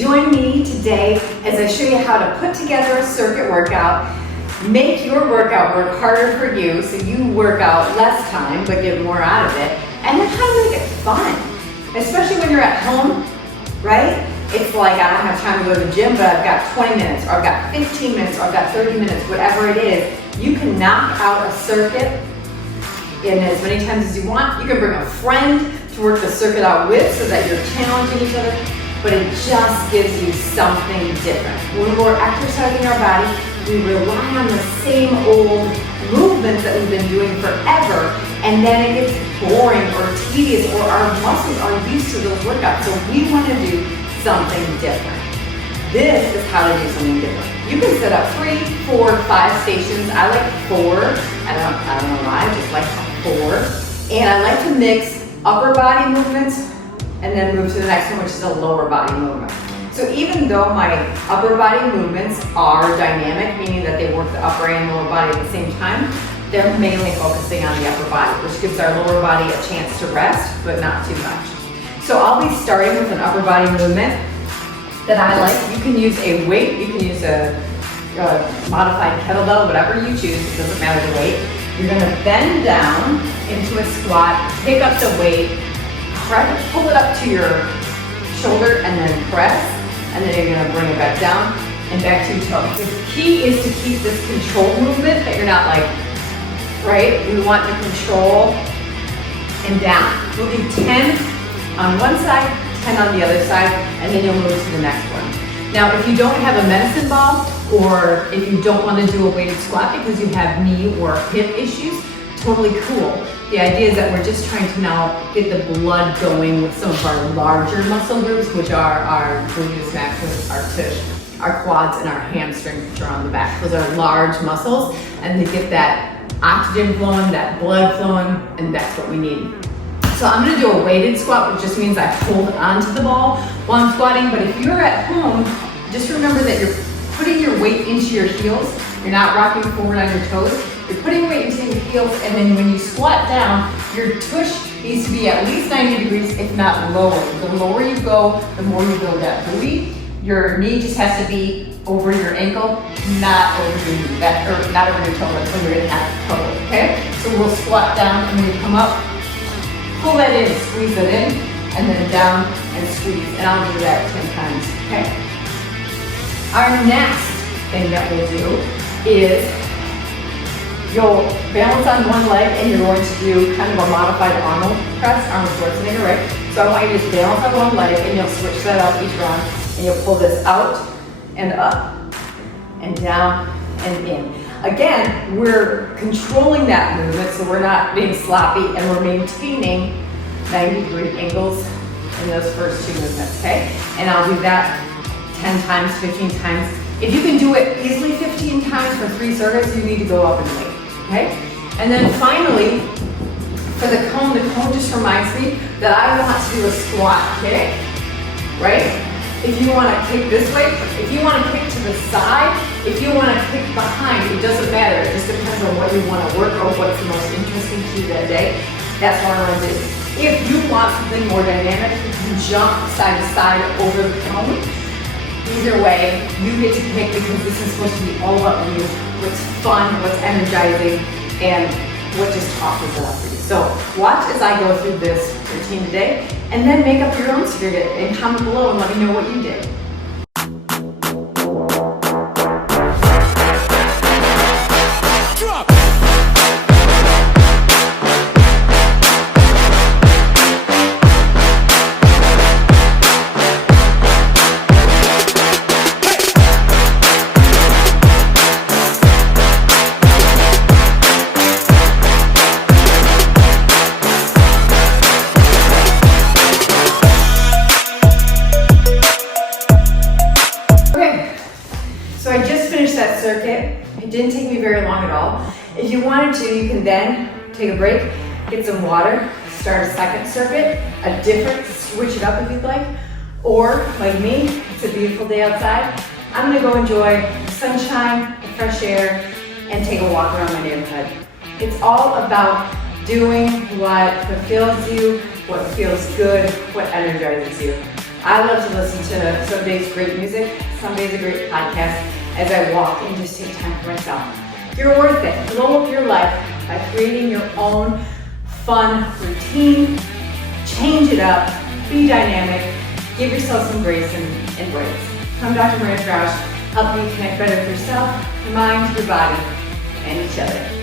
Join me today as I show you how to put together a circuit workout, make your workout work harder for you so you work out less time but get more out of it, and then how to make it fun. Especially when you're at home, right? It's like I don't have time to go to the gym, but I've got 20 minutes, or I've got 15 minutes, or I've got 30 minutes, whatever it is. You can knock out a circuit in as many times as you want. You can bring a friend to work the circuit out with so that you're challenging each other, but it just gives you something different. When we're exercising our body, we rely on the same old movements that we've been doing forever, and then it gets boring or tedious, or our muscles aren't used to those workouts. So we want to do something different. This is how to do something different. You can set up 3, 4, 5 stations. I like 4. I don't know why, I just like 4. And I like to mix upper body movements and then move to the next one, which is a lower body movement. So even though my upper body movements are dynamic, meaning that they work the upper and lower body at the same time, they're mainly focusing on the upper body, which gives our lower body a chance to rest, but not too much. So I'll be starting with an upper body movement that I like. You can use a weight, you can use a modified kettlebell, whatever you choose, it doesn't matter the weight. You're gonna bend down into a squat, pick up the weight, pull it up to your shoulder and then press, and then you're gonna bring it back down and back to your toe. The key is to keep this control movement that you're not like, right? We want to control and down. Moving 10 on one side, 10 on the other side, and then you'll move to the next one. Now, if you don't have a medicine ball, or if you don't want to do a weighted squat because you have knee or hip issues, totally cool. The idea is that we're just trying to now get the blood going with some of our larger muscle groups, which are our gluteus maximus, our tush, our quads, and our hamstrings, which are on the back. Those are large muscles, and they get that oxygen flowing, that blood flowing, and that's what we need. So I'm gonna do a weighted squat, which just means I hold onto the ball while I'm squatting, but if you're at home, just remember that you're putting your weight into your heels. You're not rocking forward on your toes. You're putting weight into your heels, and then when you squat down, your tush needs to be at least 90 degrees, if not lower. The lower you go, the more you build that booty. Your knee just has to be over your ankle, not over your knee, not over your toe. That's when you're gonna have trouble, okay? So we'll squat down, and when you come up, pull that in, squeeze it in, and then down and squeeze. And I'll do that 10 times, okay? Our next thing that we'll do is you'll balance on one leg and you're going to do kind of a modified Arnold press, Arnold Schwarzenegger, right? So I want you to just balance on one leg and you'll switch that out each round, and you'll pull this out and up and down and in. Again, we're controlling that movement so we're not being sloppy, and we're maintaining 90-degree angles in those first 2 movements, okay? And I'll do that 10 times, 15 times. If you can do it easily 15 times for 3 circuits, you need to go up in weight, okay? And then finally, for the cone just reminds me that I want to do a squat kick, right? If you want to kick this way, if you want to kick to the side, if you want to kick behind, it doesn't matter. It just depends on what you want to work or what's the most interesting to you that day. That's what I want to do. If you want something more dynamic, you can jump side to side over the cone. Either way, you get to pick, because this is supposed to be all about you, what's fun, what's energizing, and what just offers it up for you. So watch as I go through this routine today, and then make up your own circuit and comment below and let me know what you did. So I just finished that circuit. It didn't take me very long at all. If you wanted to, you can then take a break, get some water, start a second circuit, a different, switch it up if you'd like. Or, like me, it's a beautiful day outside. I'm gonna go enjoy the sunshine, the fresh air, and take a walk around my neighborhood. It's all about doing what fulfills you, what feels good, what energizes you. I love to listen to some days great music, some days a great podcast as I walk and just take time for myself. You're worth it. Blow up your life by creating your own fun routine. Change it up. Be dynamic. Give yourself some grace and breaks. I'm Dr. Maria Strauss, helping you connect better with yourself, your mind, your body, and each other.